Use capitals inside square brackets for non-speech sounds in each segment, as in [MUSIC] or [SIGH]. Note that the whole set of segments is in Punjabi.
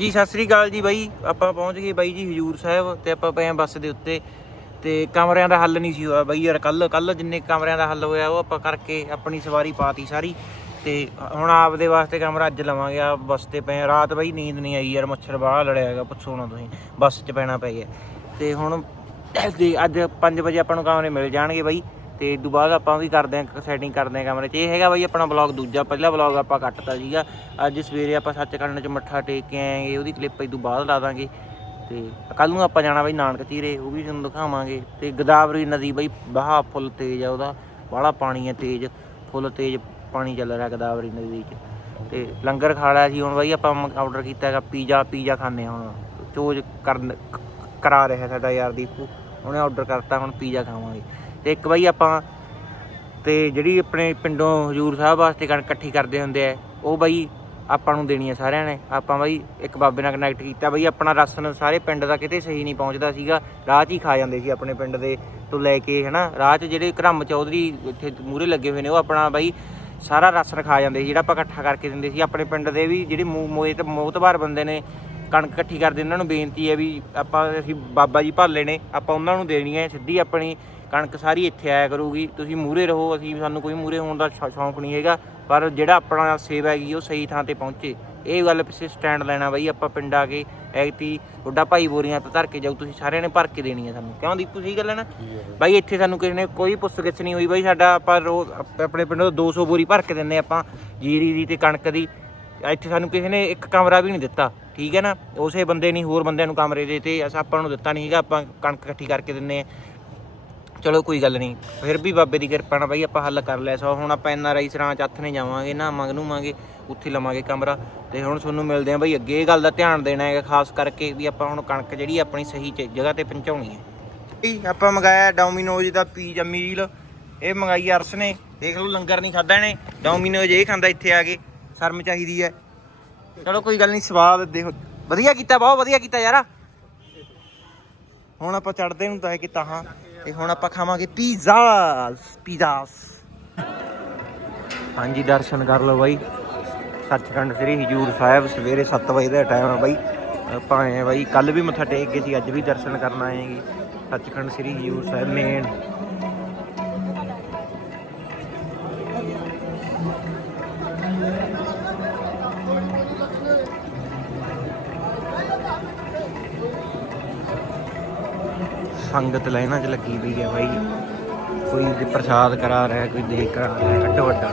ਜੀ, ਸਤਿ ਸ੍ਰੀ ਅਕਾਲ ਜੀ ਬਾਈ। ਆਪਾਂ ਪਹੁੰਚ ਗਏ ਬਾਈ ਜੀ ਹਜੂਰ ਸਾਹਿਬ ਤੇ ਆਪਾਂ ਪਏ ਆਂ ਬੱਸ ਦੇ ਉੱਤੇ। ਤੇ ਕਮਰਿਆਂ ਦਾ ਹੱਲ ਨਹੀਂ ਸੀ ਹੋਇਆ ਬਾਈ ਯਾਰ ਕੱਲ ਕੱਲ ਜਿੰਨੇ ਕਮਰਿਆਂ ਦਾ ਹੱਲ ਹੋਇਆ ਉਹ ਆਪਾਂ ਕਰਕੇ ਆਪਣੀ ਸਵਾਰੀ ਪਾਤੀ ਸਾਰੀ। ਤੇ ਹੁਣ ਆਪਦੇ ਵਾਸਤੇ ਕਮਰਾ ਅੱਜ ਲਵਾਂਗੇ, ਆ ਬੱਸ ਤੇ ਪਏ ਰਾਤ ਬਾਈ ਨੀਂਦ ਨਹੀਂ ਆਈ ਯਾਰ, ਮੱਛਰ ਬਾਹਰ ਲੜਿਆ ਹੈਗਾ, ਪੁੱਛੋ ਨਾ ਤੁਸੀਂ। ਬੱਸ 'ਚ ਪੈਣਾ ਪੈ ਗਿਆ। ਤੇ ਹੁਣ ਤੇ ਅੱਜ 5 ਵਜੇ ਆਪਾਂ ਨੂੰ ਕਮਰੇ ਮਿਲ ਜਾਣਗੇ ਬਾਈ। ਤੇ ਇਸ ਤੋਂ ਬਾਅਦ ਆਪਾਂ ਵੀ ਕਰਦੇ ਆਂ ਸੈਟਿੰਗ ਕਰਦੇ ਆਂ ਕਮਰੇ 'ਚ। ਇਹ ਹੈਗਾ ਬਾਈ ਆਪਣਾ ਬਲੌਗ ਦੂਜਾ, ਪਹਿਲਾ ਬਲੌਗ ਆਪਾਂ ਕੱਟਤਾ ਸੀਗਾ। ਅੱਜ ਸਵੇਰੇ ਆਪਾਂ ਸੱਚਖੰਡ 'ਚ ਮੱਥਾ ਟੇਕ ਕੇ ਆਏਗੇ ਉਹਦੀ ਕਲਿੱਪ ਇਸ ਤੋਂ ਬਾਅਦ ਲਾ ਦਾਂਗੇ। ਤੇ ਕੱਲ ਨੂੰ ਆਪਾਂ ਜਾਣਾ ਬਾਈ ਨਾਨਕ ਚੀਰੇ, ਉਹ ਵੀ ਤੁਹਾਨੂੰ ਦਿਖਾਵਾਂਗੇ। ਤੇ ਗੋਦਾਵਰੀ ਨਦੀ ਬਾਈ ਬਹਾ ਫੁੱਲ ਤੇਜ਼ ਆ ਉਹਦਾ ਬਾਹਲਾ ਪਾਣੀ ਹੈ ਤੇਜ਼, ਫੁੱਲ ਤੇਜ਼ ਪਾਣੀ ਚੱਲ ਰਿਹਾ ਗੋਦਾਵਰੀ ਨਦੀ 'ਚ ਤੇ ਲੰਗਰ ਖਾ ਲਿਆ ਸੀ ਹੁਣ ਬਾਈ ਆਪਾਂ ਆਰਡਰ ਕੀਤਾ ਹੈਗਾ ਪੀਜ਼ਾ ਪੀਜ਼ਾ ਖਾਣੇ ਹੁਣ। ਚੋਜ ਕਰਨ ਕਰਾ ਰਿਹਾ ਸਾਡਾ ਯਾਰ ਦੀਪੂ, ਉਹਨੇ ਆਰਡਰ ਕਰਤਾ, ਹੁਣ ਪੀਜ਼ਾ ਖਾਵਾਂਗੇ। ਤੇ ਇੱਕ ਬਾਈ ਆਪਾਂ ਤੇ ਜਿਹੜੀ ਆਪਣੇ ਪਿੰਡੋਂ ਹਜੂਰ ਸਾਹਿਬ ਵਾਸਤੇ ਕਣਕ ਇਕੱਠੀ ਕਰਦੇ ਹੁੰਦੇ ਆ, ਉਹ ਬਾਈ ਆਪਾਂ ਨੂੰ ਦੇਣੀ ਆ ਸਾਰਿਆਂ ਨੇ। ਆਪਾਂ ਬਾਈ ਇੱਕ ਬਾਬੇ ਨਾਲ ਕਨੈਕਟ ਕੀਤਾ, ਬਾਈ ਆਪਣਾ ਰਾਸ਼ਨ ਸਾਰੇ ਪਿੰਡ ਦਾ ਕਿਤੇ ਸਹੀ ਨਹੀਂ ਪਹੁੰਚਦਾ ਸੀਗਾ, ਰਾਹ 'ਚ ਹੀ ਖਾ ਜਾਂਦੇ ਸੀ ਆਪਣੇ ਪਿੰਡ ਦੇ ਤੋਂ ਲੈ ਕੇ, ਹਨਾ? ਰਾਹ 'ਚ ਜਿਹੜੇ ਘਰਮ ਚੌਧਰੀ ਇੱਥੇ ਮੂਰੇ ਲੱਗੇ ਹੋਏ ਨੇ, ਉਹ ਆਪਣਾ ਬਾਈ ਸਾਰਾ ਰਾਸ਼ਨ ਖਾ ਜਾਂਦੇ ਸੀ, ਜਿਹੜਾ ਆਪਾਂ ਇਕੱਠਾ ਕਰਕੇ ਦਿੰਦੇ ਸੀ। ਆਪਣੇ ਪਿੰਡ ਦੇ ਵੀ ਜਿਹੜੇ ਮੂ- ਮੋਏ ਤੇ ਮੋਤਬਾਰ ਬੰਦੇ ਨੇ, ਕਣਕ ਇਕੱਠੀ ਕਰਦੇ, ਉਹਨਾਂ ਨੂੰ ਬੇਨਤੀ ਹੈ ਵੀ ਆਪਾਂ, ਅਸੀਂ ਬਾਬਾ ਜੀ ਭਾਲੇ ਨੇ, ਆਪਾਂ ਉਹਨਾਂ ਨੂੰ ਦੇਣੀ ਹੈ, ਸਿੱਧੀ ਆਪਣੀ ਕਣਕ ਸਾਰੀ ਇੱਥੇ ਆਇਆ ਕਰੂਗੀ। ਤੁਸੀਂ ਮੂਰੇ ਰਹੋ ਅਸੀਂ ਸਾਨੂੰ ਕੋਈ ਮੂਰੇ ਹੋਣ ਦਾ ਸ਼ੌਂਕ ਨਹੀਂ ਹੈਗਾ। ਪਰ ਜਿਹੜਾ ਆਪਣਾ ਸੇਵਾ ਹੈਗੀ ਉਹ ਸਹੀ ਥਾਂ ਤੇ ਪਹੁੰਚੇ। ਇਹ ਗੱਲ ਪਿੱਛੇ ਸਟੈਂਡ ਲੈਣਾ ਬਈ ਆਪਾਂ ਪਿੰਡ ਆ ਕੇ ਐਗਤੀ ਵੱਡਾ ਭਾਈ ਬੋਰੀਆਂ ਤੇ ਧਰ ਕੇ ਜਾਊ ਤੁਸੀਂ ਸਾਰਿਆਂ ਨੇ ਭਰ ਕੇ ਦੇਣੀ ਹੈ ਸਾਨੂੰ। ਕਿਉਂ ਦੀਪੂ ਸਹੀ ਗੱਲ ਹੈ ਨਾ? ਬਾਈ। ਇੱਥੇ ਸਾਨੂੰ ਕਿਸੇ ਨੇ ਕੋਈ ਪੁੱਛ-ਗਿੱਛ ਨਹੀਂ ਹੋਈ ਬਾਈ ਸਾਡਾ ਆਪਾਂ ਰੋਜ਼ ਆਪ- ਆਪਣੇ ਪਿੰਡੋਂ 200 ਬੋਰੀ ਭਰ ਕੇ ਦਿੰਨੇ ਆਪਾਂ ਜੀਰੀ ਦੀ ਤੇ ਕਣਕ ਦੀ। ਇੱਥੇ ਸਾਨੂੰ ਕਿਸੇ ਨੇ ਇੱਕ ਕਮਰਾ ਵੀ ਨਹੀਂ ਦਿੱਤਾ ਠੀਕ ਹੈ ਨਾ? ਉਸੇ ਬੰਦੇ ਨਹੀਂ ਹੋਰ ਬੰਦਿਆਂ ਨੂੰ ਕਮਰੇ ਦੇ ਤੇ ਅਸਾਂ ਆਪਾਂ ਨੂੰ ਦਿੱਤਾ ਨਹੀਂ ਹੈਗਾ ਆਪਾਂ ਕਣਕ ਇਕੱਠੀ ਕਰਕੇ ਦਿੰਨੇ ਆ। ਚਲੋ ਕੋਈ ਗੱਲ ਨਹੀਂ, ਫਿਰ ਵੀ ਬਾਬੇ ਦੀ ਕਿਰਪਾ ਨਾਲ ਬਾਈ ਆਪਾਂ ਹੱਲ ਕਰ ਲਿਆ ਸੋ, ਹੁਣ ਆਪਾਂ ਐਨ ਆਰ ਆਈ ਸਰਾਂ ਚ ਨੇ ਜਾਵਾਂਗੇ ਨਹਾਵਾਂਗੇ ਨੂਵਾਂਗੇ ਉੱਥੇ ਲਵਾਂਗੇ ਕਮਰਾ। ਤੇ ਹੁਣ ਤੁਹਾਨੂੰ ਮਿਲਦੇ ਆਂ ਬਾਈ ਅੱਗੇ, ਇਹ ਗੱਲ ਦਾ ਧਿਆਨ ਦੇਣਾ ਹੈਗਾ, ਖਾਸ ਕਰਕੇ ਵੀ ਆਪਾਂ ਹੁਣ ਕਣਕ ਜਿਹੜੀ ਆਪਣੀ ਸਹੀ ਜਗ੍ਹਾ ਤੇ ਪਹੁੰਚਾਉਣੀ ਹੈ। ਆਪਾਂ ਮੰਗਾਇਆ ਡੋਮੀਨੋਜ਼ ਦਾ ਪੀਜ਼ਾ ਮੀਲ ਇਹ ਮੰਗਾਈ ਅਰਸ ਨੇ, ਦੇਖ ਲਓ ਲੰਗਰ ਨਹੀਂ ਖਾਦਾ ਇਹਨੇ, ਡੋਮੀਨੋਜ਼ ਇਹ ਖਾਂਦਾ ਇੱਥੇ ਆ ਕੇ, ਸ਼ਰਮ ਚਾਹੀਦੀ ਹੈ। ਚਲੋ ਕੋਈ ਗੱਲ ਨਹੀਂ, ਸਵਾਦ ਦੇਖੋ ਵਧੀਆ ਕੀਤਾ, ਬਹੁਤ ਵਧੀਆ ਕੀਤਾ ਯਾਰ। ਹੁਣ ਆਪਾਂ ਚੜਦੇ ਨੂੰ ਤਾਂ ਹੈ ਕਿ ਤਾਹਾਂ ਤੇ ਹੁਣ ਆਪਾਂ ਖਾਵਾਂਗੇ ਪੀਜ਼ਾਸ ਪੀਜ਼ਾਸ ਹਾਂਜੀ, ਦਰਸ਼ਨ ਕਰ ਲਓ ਬਾਈ। ਸੱਚਖੰਡ ਸ੍ਰੀ ਹਜੂਰ ਸਾਹਿਬ ਸਵੇਰੇ 7 ਵਜੇ ਦਾ ਟਾਈਮ ਹੈ ਬਾਈ। ਆਪਾਂ ਆਏ ਬਾਈ ਕੱਲ ਵੀ ਮੱਥਾ ਟੇਕ ਗਏ ਸੀ ਅੱਜ ਵੀ ਦਰਸ਼ਨ ਕਰਨ ਆਏਗੇ ਸੱਚਖੰਡ ਸ੍ਰੀ ਹਜੂਰ ਸਾਹਿਬ ਮੇਨ ਸੰਗਤ ਲਾਈਨਾਂ 'ਚ ਲੱਗੀ ਪਈ ਹੈ ਬਾਈ। ਕੋਈ ਪ੍ਰਸਾਦ ਕਰਾ ਰਿਹਾ, ਕੋਈ ਦੇਖ ਕਰਾ ਰਿਹਾ ਅੱਡ ਵੱਡਾ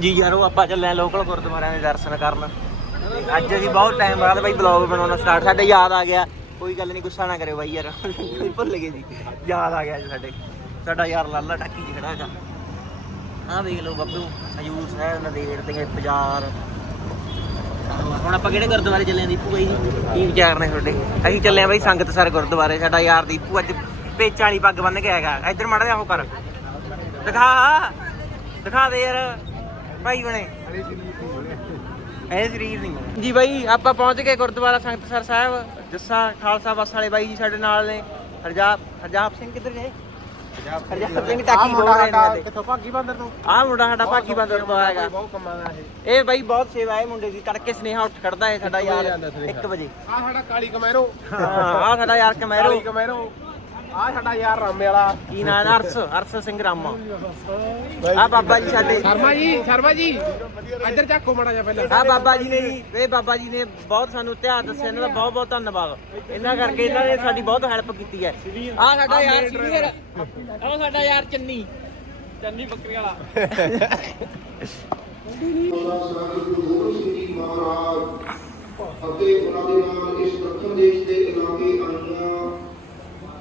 ਜੀ ਯਾਰ ਆਪਾਂ ਚੱਲੇ ਲੋਕਲ ਗੁਰਦੁਆਰਿਆਂ ਦੇ ਦਰਸ਼ਨ ਕਰਨ। ਅੱਜ ਅਸੀਂ ਬਹੁਤ ਟਾਈਮ ਬਾਅਦ ਬਾਈ ਬਲੌਗ ਬਣਾਉਣਾ ਸਟਾਰਟ ਸਾਡੇ ਯਾਦ ਆ ਗਿਆ। ਕੋਈ ਗੱਲ ਨਹੀਂ ਗੁੱਸਾ ਨਾ ਕਰਿਓ ਬਾਈ ਯਾਰ। ਭੁੱਲ ਗਏ ਸੀ। ਯਾਦ ਆ ਗਿਆ ਅੱਜ ਸਾਡੇ। ਸਾਡਾ ਯਾਰ ਲਾਲਾ ਟਾਕੀ ਚ ਖੜਾ ਹੈਗਾ। ਆਹ ਦੇਖ ਲਓ ਬੱਬੂ, ਹਜੂਰ ਸਾਹਿਬ, ਨਦੇੜ ਤੇ ਬਾਜ਼ਾਰ। ਹੁਣ ਆਪਾਂ ਕਿਹੜੇ ਗੁਰਦੁਆਰੇ ਚੱਲੇ ਆਂ ਦੀਪੂ ਬਾਈ ਕੀ ਵਿਚਾਰ ਨੇ ਤੁਹਾਡੇ। ਅਸੀਂ ਚੱਲੇ ਆਂ ਬਾਈ ਸੰਗਤਸਰ ਗੁਰਦੁਆਰੇ। ਸਾਡਾ ਯਾਰ ਦੀਪੂ ਅੱਜ ਪੇਚਾਂ ਵਾਲੀ ਪੱਗ ਬੰਨ ਕੇ ਆਏਗਾ ਇੱਧਰ ਮਾੜਾ ਜਿਹਾ ਉਹ ਕਰ। ਦਿਖਾ। ਦਿਖਾ ਦੇ ਯਾਰ ਭਾਈ ਬਣੇ। ਇਹ ਸਰੀਰ ਨਹੀਂ। ਜੀ ਬਾਈ ਆਪਾਂ ਪਹੁੰਚ ਗਏ ਗੁਰਦੁਆਰਾ ਸੰਗਤਸਰ ਸਾਹਿਬ। ਜੱਸਾ ਖਾਲਸਾ ਬੱਸ ਵਾਲੇ ਬਾਈ ਜੀ ਸਾਡੇ ਨਾਲ ਨੇ। ਹਰਜਾਪ ਹਰਜਾਪ ਸਿੰਘ ਕਿੱਧਰ ਗਏ ਹਰਜਾ ਸਿੰਘ ਟਾਕੀ ਹੋ ਰਹੇ ਨੇ ਕਿੱਥੋਂ ਭਾਗੀ ਬੰਦਰ ਤੋਂ ਆ ਮੁੰਡਾ ਸਾਡਾ ਭਾਗੀ ਬੰਦਰ ਤੋਂ ਆਏਗਾ ਬਹੁਤ ਕੰਮਾਂ ਦਾ ਇਹ। ਇਹ ਬਾਈ ਬਹੁਤ ਸੇਵਾ ਹੈ ਮੁੰਡੇ ਦੀ ਤੜਕੇ ਸਨੇਹਾ ਉੱਠ ਖੜਦਾ ਹੈ ਸਾਡਾ ਯਾਰ। ਜਾਂਦਾ ਸੁਨੇਹਾ। 1 ਵਜੇ। ਆ ਸਾਡਾ ਕਾਲੀ ਕਮੈਰੋ। ਹਾਂ ਆ ਸਾਡਾ ਯਾਰ ਕਮੈਰੋ। ਕਾਲੀ ਕਮੈਰੋ। ਆ ਸਾਡਾ ਯਾਰ ਰਾਮੇ ਵਾਲਾ। ਕੀ ਨਾਂ ਹੈ? ਅਰਸ ਅਰਸ ਸਿੰਘ ਰਾਮਾ। ਆ ਬਾਬਾ ਜੀ ਸਾਡੇ। ਸ਼ਰਮਾ ਜੀ ਸ਼ਰਮਾ ਜੀ। ਇੱਧਰ ਝਾਕੋ ਮਾੜਾ ਜਿਹਾ ਪਹਿਲਾਂ। ਆ ਬਾਬਾ ਜੀ ਨੇ ਜੀ ਇਹ ਬਾਬਾ ਜੀ ਨੇ ਬਹੁਤ ਸਾਨੂੰ ਇਤਿਹਾਸ ਦੱਸਿਆ ਇਹਨਾਂ ਦਾ ਬਹੁਤ ਬਹੁਤ ਧੰਨਵਾਦ। ਇਹਨਾਂ ਕਰਕੇ ਇਹਨਾਂ ਨੇ ਸਾਡੀ ਬਹੁਤ ਹੈਲਪ ਕੀਤੀ ਹੈ। ਆ ਸਾਡਾ ਯਾਰ ਸੀਨੀਅਰ ਆ ਸਾਡਾ ਯਾਰ ਚੰਨੀ। ਚੰਨੀ ਬੱਕਰੀ ਵਾਲਾ। [LAUGHS] ਅਤੇ ਉਹਨਾਂ ਦੇ ਨਾਲ ਇਸ ਦੱਖਣ ਦੇਸ਼ ਦੇ ਇਲਾਕੇ ਆਈਆਂ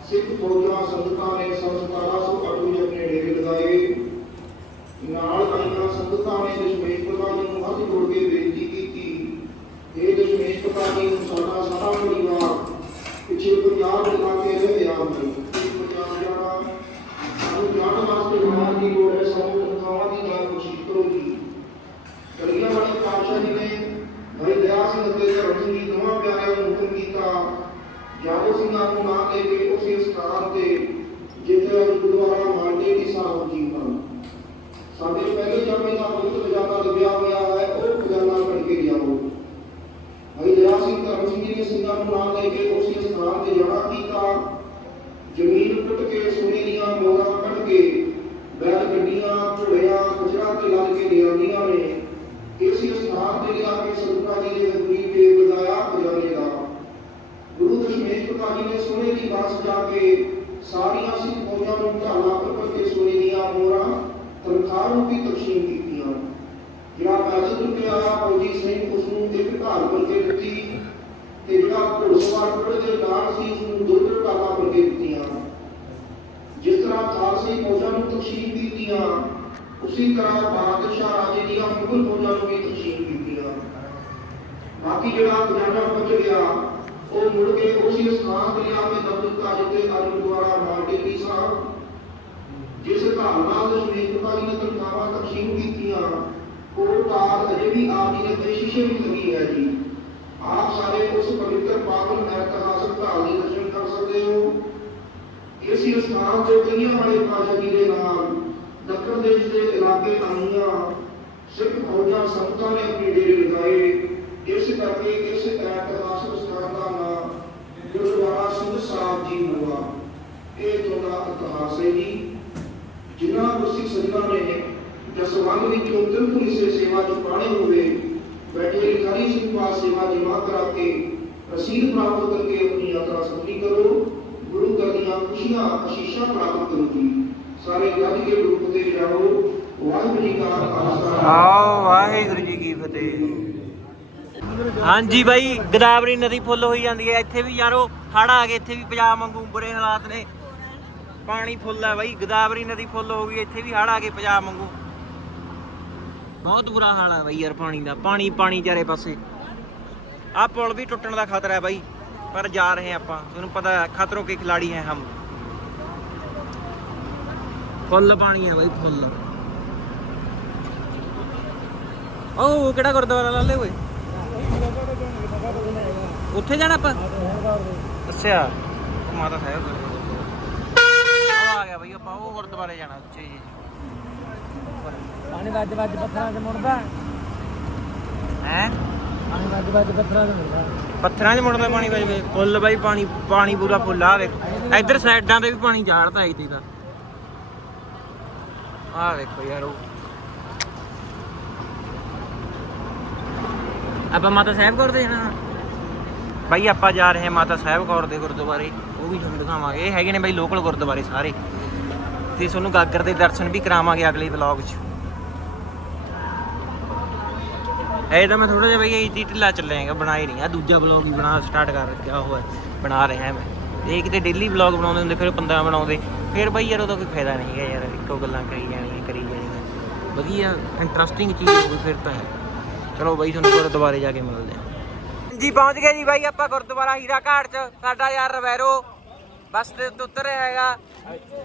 ਸਿੱਖ ਫੌਜਾਂ, ਸੰਗਤਾਂ ਨੇ ਸੰਨ 1708 ਵਿੱਚ ਆਪਣੇ ਡੇਰੇ ਲਗਾਏ। ਨਾਲ ਆਈਆਂ ਸੰਗਤਾਂ ਨੇ ਦਸ਼ਮੇਸ਼ ਪ੍ਰਧਾਨ ਜੀ ਨੂੰ ਹੱਥ ਜੋੜ ਕੇ ਬੇਨਤੀ ਕੀਤੀ। ਇਹ ਦਸ਼ਮੇਸ਼ ਪ੍ਰਧਾਨ ਜੀ ਨੂੰ ਸਾਡਾ ਸਾਰਾ ਪਰਿਵਾਰ ਪਿਛੇ ਪੰਜਾਬ ਇਲਾਕੇ ਰਹਿ ਆ ਹਨ ਇਹ ਪੰਜਾਬ ਜਾਣਾ, ਸਾਨੂੰ ਜਾਣ ਵਾਸਤੇ ਵਾਹਨ ਦੀ ਲੋੜ ਹੈ, ਸਾਨੂੰ ਤਨਖਾਹਾਂ ਦੀ ਨਾਲ ਕੋਸ਼ਿਸ਼ ਕਰੋ ਜੀ ਕਲੀਆਂ ਵਾਲੇ ਪਾਤਸ਼ਾਹ ਜੀ ਨੇ ਭਾਈ ਦਇਆ ਸਿੰਘ ਅਤੇ ਧਰਮ ਸਿੰਘ ਜੀ ਦੋਵਾਂ ਪਿਆਰਿਆਂ ਨੂੰ ਹੁਕਮ ਕੀਤਾ। ਜਾਗੋ ਸਿੰਘਾਂ ਨੂੰ ਨਾਂ ਦੇ ਕੇ ਉਸੇ ਸਥਾਨ ਤੇ ਜਿੱਥੇ ਗੁਰਦੁਆਰਾ ਮਾਲਟੇ ਦੀ ਸਾਹਿਬ ਜੀ ਹਨ ਸਾਡੇ ਪਹਿਲੇ ਜਨਮੇ ਦਾ ਬਹੁਤ ਖਜ਼ਾਨਾ ਲੱਭਿਆ ਹੋਇਆ ਹੈ, ਉਹ ਖਜ਼ਾਨਾ ਕੱਢ ਕੇ ਲਿਆਓ। ਭਾਈ ਦਇਆ ਸਿੰਘ ਧਰਮ ਸਿੰਘ ਜੀ ਨੇ ਸਿੰਘਾਂ ਨੂੰ ਨਾਂ ਦੇ ਕੇ ਉਸੇ ਸਥਾਨ ਤੇ ਜੜਾ ਕੀਤਾ ਜ਼ਮੀਨ ਪੁੱਟ ਕੇ ਸੋਨੇ ਦੀਆਂ ਮੋਹਰਾਂ ਕੱਢ ਕੇ ਬੈਲ ਗੱਡੀਆਂ ਘੋੜਿਆਂ ਖਚਰਾਂ ਤੇ ਲੱਦ ਕੇ ਲਿਆਉਂਦੀਆਂ ਨੇ ਇਸੇ ਸਥਾਨ ਤੇ ਲਿਆ ਕੇ ਸਤਿਗੁਰਾਂ ਜੀ ਦੇ ਹਜ਼ੂਰੀ ਤੇ ਲਗਾਇਆ ਖਜ਼ਾਨੇ ਦਾ ਗੁਰੂ ਦਸ਼ਮੇਸ਼ ਪਿਤਾ ਜੀ ਨੇ ਸੋਨੇ ਦੀ ਬਾਸ ਜਾ ਕੇ ਸਾਰੀਆਂ ਸਿੱਖ ਫੌਜਾਂ ਨੂੰ ਢਾਲਾ ਉੱਪਰ ਕੇ ਸੋਨੇ ਦੀਆਂ ਮੋਹਰਾਂ ਤਨਖਾਹ ਨੂੰ ਵੀ ਤਕਸੀਮ ਕੀਤੀਆਂ। ਜਿਹੜਾ ਪੈਦਲ ਤੁਰ ਫੌਜੀ ਸਿੰਘ ਉਸ ਨੂੰ ਇੱਕ ਢਾਲ ਬਣ ਦਿੱਤੀ ਤੇ ਜਿਹੜਾ ਘੋੜਸਵਾਰ ਘੋੜੇ ਦੇ ਨਾਲ ਸੀ ਉਸ ਨੂੰ ਦੋ ਦੋ ਢਾਲਾਂ ਬਣ ਦਿੱਤੀਆਂ। ਜਿਸ ਤਰ੍ਹਾਂ ਖਾਲਸੇ ਫੌਜਾਂ ਨੂੰ ਤਕਸੀਮ ਕੀਤੀਆਂ, ਉਸੇ ਤਰ੍ਹਾਂ ਬਾਦਸ਼ਾਹ ਰਾਜੇ ਦੀਆਂ ਮੁਗਲ ਫੌਜਾਂ ਨੂੰ ਵੀ ਤਕਸੀਮ ਕੀਤੀਆਂ। ਬਾਕੀ ਜਿਹੜਾ ਖਜ਼ਾਨਾ ਬਚ ਗਿਆ ਉਹ ਮੁੜ ਕੇ ਉਸੇ ਸਥਾਨ ਤੇ ਲਿਆ ਕੇ ਦਬ ਦਿੱਤਾ ਜਿੱਥੇ ਅਰੁਣ ਦੁਆਰਾ ਮਾਲਟੇ ਜਿਸ ਢੰਗ ਨਾਲ ਦਸ਼ਮੇਸ਼ ਪਿਤਾ ਤਨਖਾਹਾਂ ਤਕਸੀਮ ਕੀਤੀਆਂ, ਉਹ ਤਾਰ ਅਜੇ ਵੀ ਆਪ ਜੀ ਦੇ ਤੇ ਸ਼ੀਸ਼ੇ ਲੱਗੀ ਹੈ ਜੀ। ਆਪ ਸਾਰੇ ਉਸ ਪਵਿੱਤਰ ਪਾਵਨ ਇਤਿਹਾਸਕ ਢਾਲ ਦੇ ਦਰਸ਼ਨ ਕਰ ਸਕਦੇ ਹੋ। ਇਸੇ ਸਥਾਨ ਤੇ ਕਈਆਂ ਵਾਲੇ ਪਾਸ਼ਾ ਦੇ ਨਾਲ ਦੱਖਣ ਦੇਸ਼ ਦੇ ਇਲਾਕੇ ਆਈਆਂ ਸਿੱਖ ਫੌਜਾਂ ਸੰਗਤਾਂ ਨੇ ਆਪਣੇ ਡੇਰੇ ਲਗਾਏ। ਇਸ ਕਰਕੇ ਇਸ ਇਤਿਹਾਸਕ ਸਥਾਨ ਦਾ ਨਾਮ ਗੁਰਦੁਆਰਾ ਸਿੰਘ ਸਾਹਿਬ ਜੀ ਹੋਇਆ ਇਹ ਤੁਹਾਡਾ ਇਤਿਹਾਸ ਹੈ ਜੀ ਜਿਨ੍ਹਾਂ ਗੁਰਸਿੱਖ ਸੱਜਣਾਂ ਨੇ ਜਸਵੰਤ ਵਿੱਚੋਂ ਤਿਰਪੁਰੀ ਸੇ ਸੇਵਾ ਚੁਕਾਣੀ ਹੋਵੇ, ਬੈਠੇ ਲਿਖਾਰੀ ਸਿੰਘ ਪਾਸ ਸੇਵਾ ਜਮਾ ਕਰਾ ਕੇ ਰਸੀਦ ਪ੍ਰਾਪਤ ਕਰਕੇ ਆਪਣੀ ਯਾਤਰਾ ਸਫਲੀ ਕਰੋ। ਗੁਰੂ ਘਰ ਦੀਆਂ ਖੁਸ਼ੀਆਂ, ਅਸ਼ੀਸ਼ਾਂ ਪ੍ਰਾਪਤ ਕਰੋ ਜੀ। ਸਾਰੇ ਗੱਜ ਕੇ ਰੂਪ ਤੇ ਵਾਹਿਗੁਰੂ ਜੀ ਵਾਹਿਗੁਰੂ ਜੀ ਕੀ ਫਤਿਹ। ਹਾਂਜੀ ਬਾਈ, ਗਦਾਵਰੀ ਨਦੀ ਫੁੱਲ ਹੋਈ ਜਾਂਦੀ ਹੈ। ਇੱਥੇ ਵੀ ਯਾਰੋ ਹੜ ਆ ਗਏ। ਇੱਥੇ ਵੀ ਪੰਜਾਬ ਵਾਂਗੂ ਬੁਰੇ ਹਾਲਾਤ ਨੇ। ਪਾਣੀ ਫੁੱਲ ਹੈ ਬਾਈ, ਗਦਾਵਰੀ ਨਦੀ ਫੁੱਲ ਹੋ ਗਈ, ਇੱਥੇ ਵੀ ਹੜ ਆ ਗਏ ਪੰਜਾਬ ਵਾਂਗੂ। ਬਹੁਤ ਬੁਰਾ ਹਾਲ ਹੈ ਬਾਈ ਯਾਰ ਪਾਣੀ ਦਾ, ਪਾਣੀ ਪਾਣੀ ਚਾਰੇ ਪਾਸੇ। ਆਹ ਪੁਲ ਵੀ ਟੁੱਟਣ ਦਾ ਖਤਰਾ ਹੈ ਬਾਈ, ਪਰ ਜਾ ਰਹੇ ਆਪਾਂ, ਤੁਹਾਨੂੰ ਪਤਾ ਹੈ, ਖਤਰੋਂ ਕੇ ਖਿਲਾੜੀ ਹੈ ਹਮ। ਫੁੱਲ ਪਾਣੀ ਹੈ ਬਾਈ, ਫੁੱਲ। ਉਹ ਕਿਹੜਾ ਗੁਰਦੁਆਰਾ ਲਾ ਲੇ ਓਏ? ਉੱਥੇ ਜਾਣਾ ਆਪਾਂ? ਅੱਛਾ, ਮਾਤਾ ਸਾਹਿਬ ਉਹ ਆ ਗਿਆ ਬਈ ਆਪਾਂ ਉਹ ਗੁਰਦੁਆਰੇ ਜਾਣਾ ਉੱਚੇ ਜੀ। ਪਾਣੀ ਵੱਜ ਵੱਜ ਪੱਥਰਾਂ ਤੇ ਮੁੜਦਾ। ਹੈ? ਪਾਣੀ ਵੱਜ ਵੱਜ ਪੱਥਰਾਂ ਤੇ ਮੁੜਦਾ। ਪੱਥਰਾਂ 'ਚ ਮੁੜਦਾ ਪਾਣੀ ਬਾਈ ਵੇ ਫੁੱਲ ਬਾਈ ਪਾਣੀ ਪਾਣੀ ਪੂਰਾ ਫੁੱਲ ਆ ਵੇਖ। ਇੱਧਰ ਸਾਈਡਾਂ ਤੇ ਵੀ ਪਾਣੀ ਝਾੜਦਾ ਇੱਥੇ ਦਾ ਆ ਵੇਖੋ ਯਾਰ ਉਹ। ਆਪਾਂ ਮਾਤਾ ਸਾਹਿਬ ਕੌਰ ਦੇ ਜਾਣਾ। ਬਾਈ ਆਪਾਂ ਜਾ ਰਹੇ ਹਾਂ ਮਾਤਾ ਸਾਹਿਬ ਕੌਰ ਦੇ ਗੁਰਦੁਆਰੇ। ਉਹ ਵੀ ਤੁਹਾਨੂੰ ਦਿਖਾਵਾਂਗੇ। ਇਹ ਹੈਗੇ ਨੇ ਬਾਈ ਲੋਕਲ ਗੁਰਦੁਆਰੇ ਸਾਰੇ। ਤੇ ਤੁਹਾਨੂੰ ਗਾਗਰ ਦੇ ਦਰਸ਼ਨ ਵੀ ਕਰਾਵਾਂਗੇ ਅਗਲੇ ਵਲੌਗ 'ਚ। ਇਹ ਤਾਂ ਮੈਂ ਥੋੜਾ ਜਿਹਾ ਬਈ ਇਹ ਢਿੱਲਾ ਚੱਲਿਆ ਹੈਗਾ ਨਹੀਂ। ਆ ਦੂਜਾ ਵਲੌਗ ਵੀ ਬਣਾ ਸਟਾਰਟ ਕਰ ਰੱਖਿਆ ਹੋਇਆ ਬਣਾ ਰਿਹਾ ਮੈਂ। ਇਹ ਕਿਤੇ ਡੇਲੀ ਵਲੌਗ ਬਣਾਉਂਦੇ ਹੁੰਦੇ, ਫਿਰ 15 ਬਣਾਉਂਦੇ। ਫਿਰ ਬਈ ਯਾਰ ਉਹਦਾ ਕੋਈ ਫਾਇਦਾ ਨਹੀਂ ਹੈ ਯਾਰ, ਇੱਕੋ ਗੱਲਾਂ ਕਰੀ ਜਾਣੀਆਂ ਕਰੀ ਜਾਣੀਆਂ। ਵਧੀਆ ਇੰਟਰਸਟਿੰਗ ਚੀਜ਼ ਹੋਵੇ ਫਿਰ ਤਾਂ ਹੈ। ਚਲੋ ਬਾਈ, ਤੁਹਾਨੂੰ ਗੁਰਦੁਆਰੇ ਜਾ ਕੇ ਮਿਲਦੇ ਹਾਂ। ਜੀ ਪਹੁੰਚ ਗਏ ਜੀ ਬਾਈ ਆਪਾਂ ਗੁਰਦੁਆਰਾ ਹੀਰਾ ਘਾਟ 'ਚ, ਸਾਡਾ ਯਾਰ ਰਵੈਰੋ। ਬਸ ਤੇ ਉੱਤੇ ਉਤਰ ਹੈਗਾ।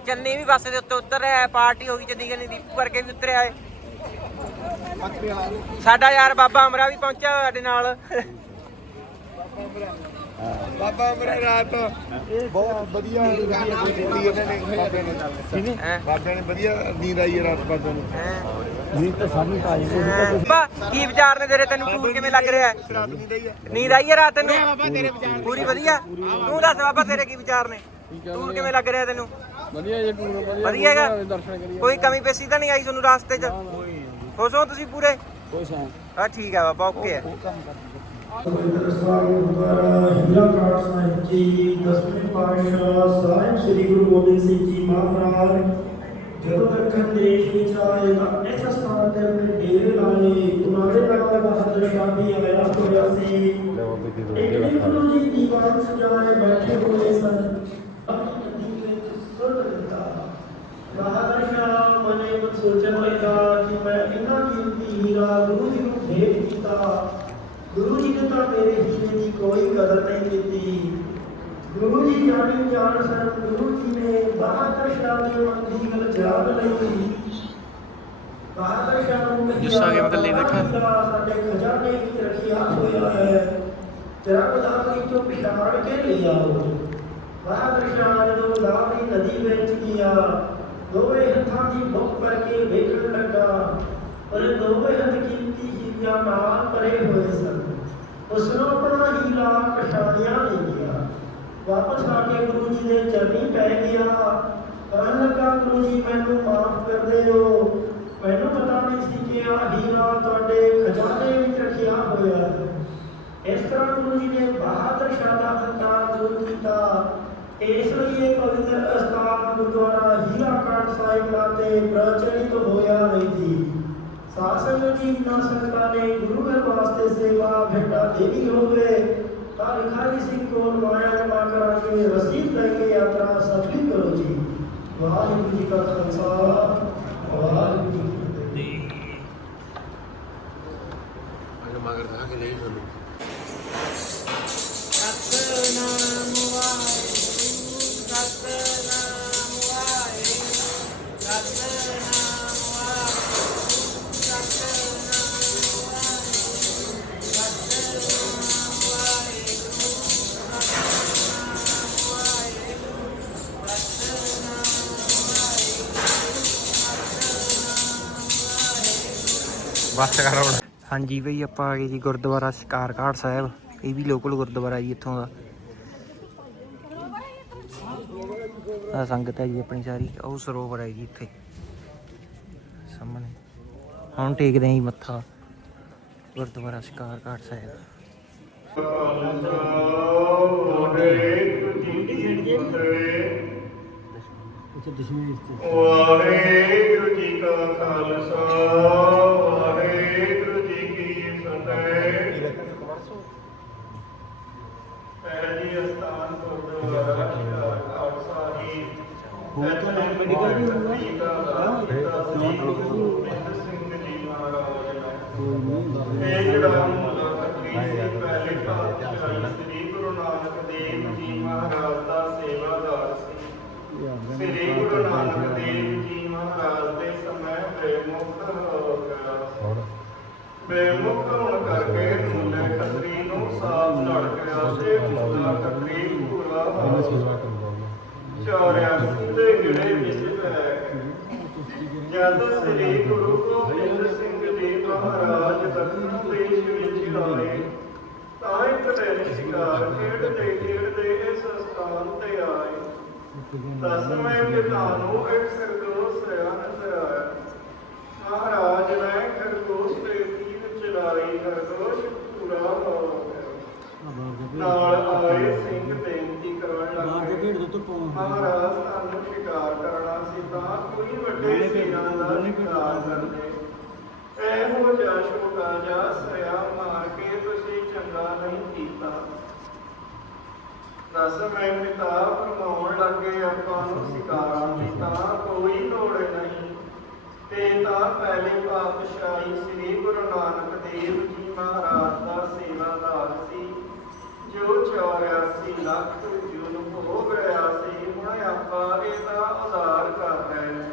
ਚੰਨੀ ਵੀ ਬੱਸ ਦੇ ਉੱਤੇ ਉਤਰ ਰਿਹਾ ਹੈ ਪਾਰਟੀ ਹੋ ਗਈ ਗੰਨੀ ਦੀਪੂ ਕਰਕੇ ਵੀ ਉਤਰਿਆ ਹੈ। ਸਾਡਾ ਯਾਰ ਬਾਬਾ ਅਮਰਾ ਵੀ ਪਹੁੰਚਿਆ ਹੋਇਆ ਸਾਡੇ ਨਾਲ। ਬਾਬਾ ਮੇਰੇ ਰਾਤ ਬਹੁਤ ਵਧੀਆ ਦਿੱਤੀ ਇਹਨਾਂ ਨੇ ਬਾਬੇ ਨੇ। ਹੈ? ਬਾਬੇ ਨੇ ਵਧੀਆ ਨੀਂਦ ਆਈ ਹੈ ਰਾਤ ਬਾਬੇ ਨੂੰ। ਹੈ? ਨੀਂਦ ਤਾਂ ਸਾਨੂੰ ਆਈ ਬਾਬਾ ਕੀ ਵਿਚਾਰ ਨੇ ਤੇਰੇ? ਤੈਨੂੰ ਟੂਰ ਕਿਵੇਂ ਲੱਗ ਰਿਹਾ ਹੈ? ਨੀਂਦ ਆਈ ਹੈ ਹੈ ਰਾਤ ਤੈਨੂੰ? ਬਾਬਾ ਤੇਰੇ ਵਿਚਾਰ ਪੂਰੀ ਵਧੀਆ? ਤੂੰ ਦੱਸ ਬਾਬਾ ਤੇਰੇ ਕੀ ਵਿਚਾਰ ਨੇ? ਟੂਰ ਕਿਵੇਂ ਲੱਗ ਰਿਹਾ ਤੈਨੂੰ? ਵਧੀਆ ਜੇ ਪੂਰਾ ਵਧੀਆ ਵਧੀਆ ਹੈਗਾ? ਦਰਸ਼ਨ ਕਰੀਏ। ਕੋਈ ਕਮੀ ਪੇਸ਼ੀ ਤਾਂ ਨਹੀਂ ਆਈ ਤੁਹਾਨੂੰ ਰਾਸਤੇ 'ਚ? ਖੁਸ਼ ਹੋ ਤੁਸੀਂ ਪੂਰੇ? ਕੋਈ ਸਾਂ ਹਾਂ ਠੀਕ ਹੈ ਬਾਬਾ ਓਕੇ ਹੈ ਪਵਿੱਤਰ ਸਥਾਨ ਗੁਰਦੁਆਰਾ ਹੀਰਾ ਕਾਟ ਸਾਹਿਬ ਜੀ ਦਸਵੇਂ ਪਾਤਸ਼ਾਹ ਸਾਹਿਬ ਸ੍ਰੀ ਗੁਰੂ ਗੋਬਿੰਦ ਸਿੰਘ ਜੀ ਮਹਾਰਾਜ। ਜਦੋਂ ਦੱਖਣ ਦੇਸ਼ ਵਿੱਚ ਆਏ ਤਾਂ ਇਸ ਸਥਾਨ ਤੇ ਆਪਣੇ ਡੇਰੇ ਲਾਏ ਉਹਨਾਂ ਦੇ ਨਾਲ ਬਹਾਦਰ ਸ਼ਾਹ ਵੀ ਆਇਆ ਹੋਇਆ ਸੀ। ਇੱਕ ਗੁਰੂ ਜੀ ਦੀਵਾਨ ਸਜਾਏ ਬੈਠੇ ਹੋਏ ਸਨ ਆਪਣੀ ਨਦੀ ਵਿੱਚ ਸੁਣ ਦਿੱਤਾ ਬਹਾਦਰ ਸ਼ਾਹ ਮਨੇ ਕੁਝ ਸੋਚਣ ਲੱਗਾ ਕਿ ਮੈਂ ਇਹਨਾਂ ਕੀਮਤੀ ਹੀਰਾ ਗੁਰੂ ਜੀ ਨੂੰ ਭੇਟ ਕੀਤਾ ਗੁਰੂ ਜੀ ਨੇ ਤਾਂ ਮੇਰੇ ਹੀਰੇ ਦੀ ਕੋਈ ਕਦਰ ਨਹੀਂ ਕੀਤੀ ਗੁਰੂ ਜੀ ਜਾਣੀ ਜਾਣ ਸਨ ਗੁਰੂ ਜੀ ਨੇ ਬਹਾਦਰ ਸ਼ਾਹ ਦੇ ਮਨ ਦੀ ਗੱਲ ਜਾਣ ਲਈ ਬਹਾਦਰ ਸ਼ਾਹ ਨੂੰ ਕਹੀ ਗੁੱਸਾ ਆ ਗਿਆ ਮਤਲਬ ਇਹ ਦੇਖਿਆ। ਸਾਡੇ ਖਜ਼ਾਨੇ ਵਿੱਚ ਰੱਖਿਆ ਹੋਇਆ ਹੈ ਜਰਾ ਬਦਾਮ ਵਿੱਚੋਂ ਪਿਛਾੜ ਕੇ ਲੈ ਆਓ ਬਹਾਦਰ ਸ਼ਾਹ ਜਦੋਂ ਲਾਵੀ ਨਦੀ ਵਿੱਚ ਗਿਆ ਦੋਵੇਂ ਹੱਥਾਂ ਦੀ ਬੁੱਕ ਕਰਕੇ ਵੇਖਣ ਲੱਗਾ, ਪਰ ਦੋਵੇਂ ਹੱਥ ਕੀਮਤੀ ਹੀਰਿਆਂ ਨਾਲ ਭਰੇ ਹੋਏ ਸਨ। ਉਸ ਨੂੰ ਆਪਣਾ ਹੀਰਾ ਪਛਾਣਿਆ ਨਹੀਂ ਗਿਆ। ਵਾਪਸ ਆ ਕੇ ਗੁਰੂ ਜੀ ਦੇ ਚਰਨੀ ਪੈ ਗਿਆ। ਕਹਿਣ ਲੱਗਾ, ਗੁਰੂ ਜੀ, ਮੈਨੂੰ ਮਾਫ ਕਰ ਦਿਓ। ਮੈਨੂੰ ਪਤਾ ਨਹੀਂ ਸੀ ਕਿ ਆ ਹੀਰਾ ਤੁਹਾਡੇ ਖਜ਼ਾਨੇ ਵਿੱਚ ਰੱਖਿਆ ਹੋਇਆ ਹੈ। ਇਸ ਤਰ੍ਹਾਂ ਗੁਰੂ ਜੀ ਨੇ ਬਹਾਦਰ ਸ਼ਾਹ ਦਾ ਹੰਕਾਰ ਦੂਰ ਕੀਤਾ। ਇਸ ਲਈ ਇਹ ਪਵਿੱਤਰ ਅਸਥਾਨ ਗੁਰਦੁਆਰਾ ਹੀਰਾ ਸਾਹਿਬ ਨਾਤੇ ਪ੍ਰਚਲਿਤ ਹੋਇਆ ਨਹੀਂ ਸੀ। ਸਾਸੰਗ ਜੀ ਨਾ ਸੰਗਤਾਂ ਨੇ ਗੁਰੂ ਘਰ ਵਾਸਤੇ ਸੇਵਾ, ਭੇਟਾ ਦੇਣੀ ਹੋਵੇ, ਤਾਂ ਲਿਖਾਰੀ ਸਿੰਘ ਕੋਲ ਮਾਇਆ ਜਮਾ ਕਰਾ ਕੇ ਰਸੀਦ ਲੈ ਕੇ ਯਾਤਰਾ ਸਫਲੀ ਕਰੋ ਜੀ। ਵਾਹਿਗੁਰੂ ਜੀ ਕਾ ਖਾਲਸਾ, ਵਾਹਿਗੁਰੂ ਜੀ ਕੀ ਫਤਿਹ। ਮਗਰ ਦਾ ਕੇ ਲਈ ਬਸ ਕਰ ਹੁਣ। ਹਾਂਜੀ ਬਈ ਆਪਾਂ ਆ ਗਏ ਜੀ ਗੁਰਦੁਆਰਾ ਸ਼ਿਕਾਰਘਾਟ ਸਾਹਿਬ। ਇਹ ਵੀ ਲੋਕਲ ਗੁਰਦੁਆਰਾ ਜੀ ਇੱਥੋਂ ਦਾ। ਆ ਸੰਗਤ ਹੈ ਜੀ ਆਪਣੀ ਸਾਰੀ। ਉਹ ਸਰੋਵਰ ਹੈ ਜੀ ਇੱਥੇ। ਸਾਹਮਣੇ। ਹੁਣ ਟੇਕਦੇ ਆਂ ਜੀ ਮੱਥਾ। ਗੁਰਦੁਆਰਾ ਸ਼ਿਕਾਰਘਾਟ ਸਾਹਿਬ। ਵਾਹਿਗੁਰੂ ਜੀ ਕਾ ਖਾਲਸਾ ਵਾਹਿਗੁਰੂ ਜੀ ਕੀ ਫਤਿਹ ਪਹਿਲੀ ਅਸਥਾਨ ਗੁਰਦੁਆਰਾ ਸ਼ਿਕਾਰ ਸਾਹਿਬ ਇੱਥੇ ਮੈਡੀਕਲ ਵੀ ਹੋਊਗਾ ਜੀ ਇਹ ਜਿਹੜਾ ਮੁਲਾਕਾਤ ਸੀ ਪਹਿਲੇ ਪਾਤਸ਼ਾਹ ਸ੍ਰੀ ਗੁਰੂ ਨਾਨਕ ਦੇਵ ਜੀ ਮਹਾਰਾਜ ਦਾ ਸੇਵਾਦਾਰ ਸੀ। ਸ੍ਰੀ ਗੁਰੂ ਨਾਨਕ ਦੇਵ ਜੀ ਮਹਾਰਾਜ ਦੇ ਸਮੇਂ ਬੇਮੁਖ ਹੋ ਗਿਆ। ਬੇਮੁਖ ਹੋਣ ਕਰਕੇ ਮੁੱਲੇ ਖੱਤਰੀ ਨੂੰ ਸਾਥ ਲੜ ਗਿਆ ਤੇ ਉਸਦਾ ਖੱਤਰੀ ਪੂਰਾ ਹੋ ਚਾਰਿਆਂ ਦੇ ਗਿੜੇ ਵਿੱਚ ਪੈ ਜਦ ਸ੍ਰੀ ਗੁਰੂ ਗੋਬਿੰਦ ਸਿੰਘ ਜੀ ਮਹਾਰਾਜ ਦੱਖਣ ਦੇਸ਼ ਵਿੱਚ ਆਏ ਤਾਂ ਇੱਕ ਦਿਨ ਸ਼ਿਕਾਰ ਖੇਡਦੇ ਖੇਡਦੇ ਇਸ ਸਥਾਨ ਤੇ ਆਏ। ਦਸਵੇਂ ਪਿਤਾ ਨੂੰ ਇੱਕ ਖਰਗੋਸ਼ ਰਿਆ ਨਜ਼ਰ ਆਇਆ। ਮਹਾਰਾਜ ਨੇ ਖਰਗੋਸ਼ ਤੇ ਤੀਰ ਚਲਾਈ ਖਰਗੋਸ਼ ਪੂਰਾ ਹੋ ਗਿਆ ਨਾਲ ਆਏ ਸਿੰਘ ਬੇਨਤੀ ਕਰਨ ਲੱਗੇ ਮਹਾਰਾਜ ਸਾਨੂੰ ਸ਼ਿਕਾਰ ਕਰਨਾ ਸੀ ਤਾਂ ਕੋਈ ਵੱਡੇ ਸਿੰਘਾਂ ਦਾ ਸ਼ਿਕਾਰ ਕਰਦੇ। ਇਹੋ ਜਿਹਾ ਛੋਟਾ ਜਿਹਾ ਸਿਆ ਮਾਰ ਕੇ ਤੁਸੀਂ ਚੰਗਾ ਨਹੀਂ ਕੀਤਾ। ਦਸ ਮੈਂ ਪਿਤਾ ਫਰਮਾਉਣ ਲੱਗੇ ਆਪਾਂ ਨੂੰ ਸਿਕਾਰਾਂ ਦੀ ਤਾਂ ਕੋਈ ਲੋੜ ਨਹੀਂ। ਤੇ ਤਾਂ ਪਹਿਲੇ ਪਾਤਸ਼ਾਹੀ ਸ੍ਰੀ ਗੁਰੂ ਨਾਨਕ ਦੇਵ ਜੀ ਮਹਾਰਾਜ ਦਾ ਸੇਵਾਦਾਰ ਸੀ ਜੋ 84 ਲੱਖ ਜੁਨ ਭੋਗ ਰਿਹਾ ਸੀ, ਹੁਣ ਆਪਾਂ ਇਹਦਾ ਉਦਾਰ ਕਰ ਰਹੇ ਹਾਂ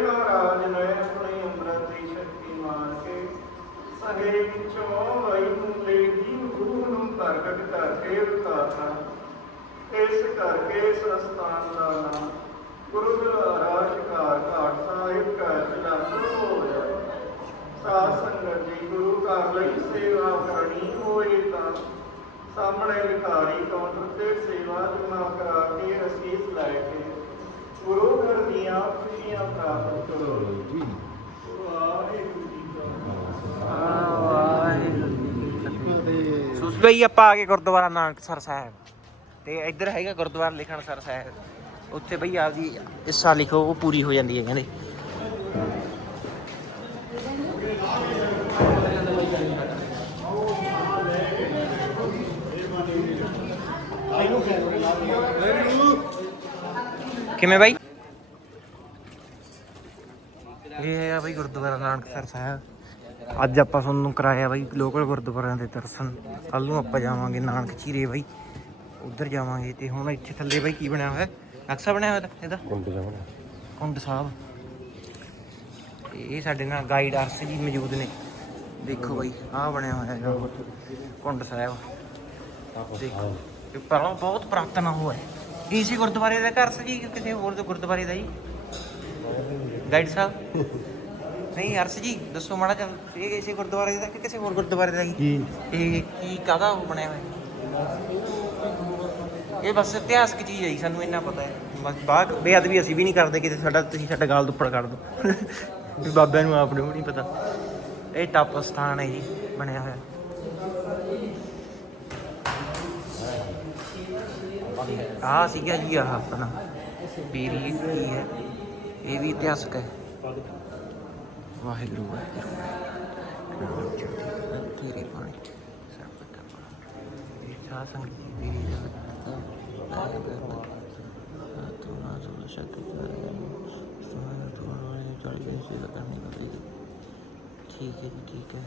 ਮਹਾਰਾਜ ਨੇ ਆਪਣੀ ਅੰਮ੍ਰਿਤ ਦੀ ਸ਼ਕਤੀ ਮਾਰ ਕੇ ਸਗੇ ਵਿੱਚੋਂ ਵਈ ਮੁੰਡੇ ਦੀ ਰੂਹ ਨੂੰ ਪ੍ਰਗਟ ਕਰਕੇ ਕਰਕੇ ਇਸ ਅਸਥਾਨ ਦਾ ਨਾਮ ਗੁਰੂ ਰਾਜ ਘਾਟ ਘਾਟ ਸਾਹਿਬ ਕਾ ਚਲਾਨ ਹੋਇਆ ਸਾਧ ਸੰਗਤ ਜੀ ਗੁਰੂ ਘਰ ਲਈ ਸੇਵਾ ਕਰਨੀ ਹੋਏ ਤਾਂ ਸਾਹਮਣੇ ਲਿਖਾਰੀ ਕਾਊਂਟਰ ਤੇ ਸੇਵਾ ਜਮਾ ਕਰਾ ਕੇ ਰਸੀਦ ਲੈ ਕੇ ਗੁਰੂ ਘਰ ਦੀਆਂ ਖੁਸ਼ੀਆਂ ਪ੍ਰਾਪਤ ਕਰੋ। ਜੀ ਵਾਹਿਗੁਰੂ ਜੀ। ਕਾ ਸੁਸ ਬਈ ਆਪਾਂ ਆ ਗਏ ਗੁਰਦੁਆਰਾ ਨਾਨਕਸਰ ਸਾਹਿਬ। ਤੇ ਇੱਧਰ ਹੈਗਾ ਗੁਰਦੁਆਰਾ ਲਿਖਣਸਰ ਸਾਹਿਬ। ਉੱਥੇ ਬਈ ਆਪਦੀ ਇੱਛਾ ਲਿਖੋ ਉਹ ਪੂਰੀ ਹੋ ਜਾਂਦੀ ਹੈ ਕਹਿੰਦੇ। ਕਿਵੇਂ ਬਾਈ? ਇਹ ਹੈ ਬਈ ਗੁਰਦੁਆਰਾ ਨਾਨਕਸਰ ਸਾਹਿਬ। ਅੱਜ ਆਪਾਂ ਤੁਹਾਨੂੰ ਕਰਾਇਆ ਬਈ ਲੋਕਲ ਗੁਰਦੁਆਰਿਆਂ ਦੇ ਦਰਸ਼ਨ। ਕੱਲ ਨੂੰ ਆਪਾਂ ਜਾਵਾਂਗੇ ਨਾਨਕ ਚੀਰੇ ਬਈ। ਉੱਧਰ ਜਾਵਾਂਗੇ ਤੇ ਹੁਣ ਇੱਥੇ ਥੱਲੇ ਬਈ ਕੀ ਬਣਿਆ ਹੋਇਆ? ਨਕਸ਼ਾ ਬਣਿਆ ਹੋਇਆ ਇਹਦਾ? ਕੁੰਡ ਸਾਹਿਬ ਤੇ ਇਹ ਸਾਡੇ ਨਾਲ ਗਾਈਡ ਅਰਸ ਜੀ ਮੌਜੂਦ ਨੇ। ਦੇਖੋ ਬਈ ਆਹ ਬਣਿਆ ਹੋਇਆ ਹੈਗਾ ਕੁੰਡ ਸਾਹਿਬ। ਦੇਖੋ ਇਹ ਪਹਿਲਾਂ ਬਹੁਤ ਪੁਰਾਤਨ ਉਹ ਹੈ। ਇਸੇ ਗੁਰਦੁਆਰੇ ਦਾ ਘਰ ਸੀ ਜੀ? ਕਿ ਕਿਸੇ ਹੋਰ ਦੇ ਗੁਰਦੁਆਰੇ ਦਾ ਜੀ? ਗਾਈਡ ਸਾਹਿਬ? ਨਹੀਂ ਅਰਸ ਜੀ ਦੱਸੋ ਮਾੜਾ ਜਿਹਾ ਇਹ ਇਸੇ ਗੁਰਦੁਆਰੇ ਦਾ ਕਿ ਕਿਸੇ ਹੋਰ ਗੁਰਦੁਆਰੇ ਦਾ ਜੀ? ਇਹ ਕੀ ਕਾਹਦਾ ਉਹ ਬਣਿਆ ਹੋਇਆ? ਇਹ ਬਸ ਇਤਿਹਾਸਕ ਚੀਜ਼ ਹੈ ਜੀ ਸਾਨੂੰ ਇੰਨਾ ਪਤਾ ਹੈ। ਬਸ ਬਾਅਦ ਬੇਅਦਬੀ ਅਸੀਂ ਵੀ ਨਹੀਂ ਕਰਦੇ ਕਿਤੇ ਸਾਡਾ ਤੁਸੀਂ ਸਾਡਾ ਗਾਲ ਦੁੱਪੜ ਕਰ ਦਿਓ। ਵੀ ਬਾਬਿਆਂ ਨੂੰ ਆਪ ਨੂੰ ਨਹੀਂ ਪਤਾ। ਇਹ ਟੱਪ ਸਥਾਨ ਹੈ ਜੀ ਬਣਿਆ ਹੋਇਆ। ਆ ਸੀਗਾ ਜੀ ਆਹ ਆਪਣਾ ਪੀਰੀ ਕੀ ਹੈ ਇਹ ਵੀ ਇਤਿਹਾਸਕ ਹੈ ਵਾਹਿਗੁਰੂ ਵਾਹਿਗੁਰੂ ਤੇਰੇ ਪਾਣੀ ਸਰਬਤ ਦਾ ਪਾਣੀ ਇਹ ਸਾਧ ਸੰਗਤ ਜੀ ਮੇਰੀ ਤੂੰ ਨਾ ਤੂੰ ਸ਼ਕਤ ਕਰ ਸੁਣਾ ਤੂੰ ਨਾ ਚੜ ਕੇ ਸੇਵਾ ਕਰਨੀ ਪਵੇਗੀ ਠੀਕ ਹੈ ਜੀ ਠੀਕ ਹੈ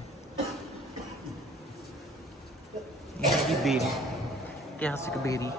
ਇਹ ਜੀ ਬੇਰੀ ਇਤਿਹਾਸਿਕ ਬੇਰੀ